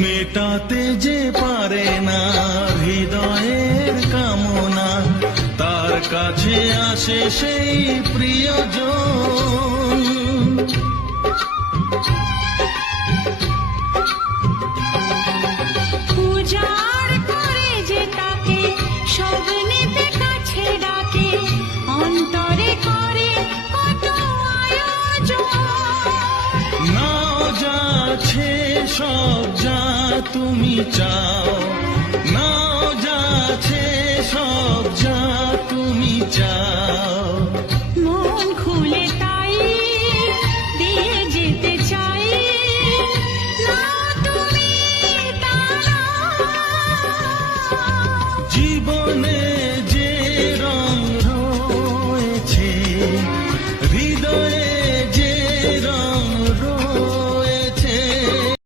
মেটাতে যে পারে না হৃদয়ের কামনা, তার কাছে আসে সেই প্রিয়জন। পূজার করে যে তাকে স্বপ্নেতে কাছে ডাকে, অন্তরে করে কত আয়োজন। নাও যাচ্ছে সব যা তুমি চাও, নাও যাচ্ছে সব যা তুমি চাও। মন খুলে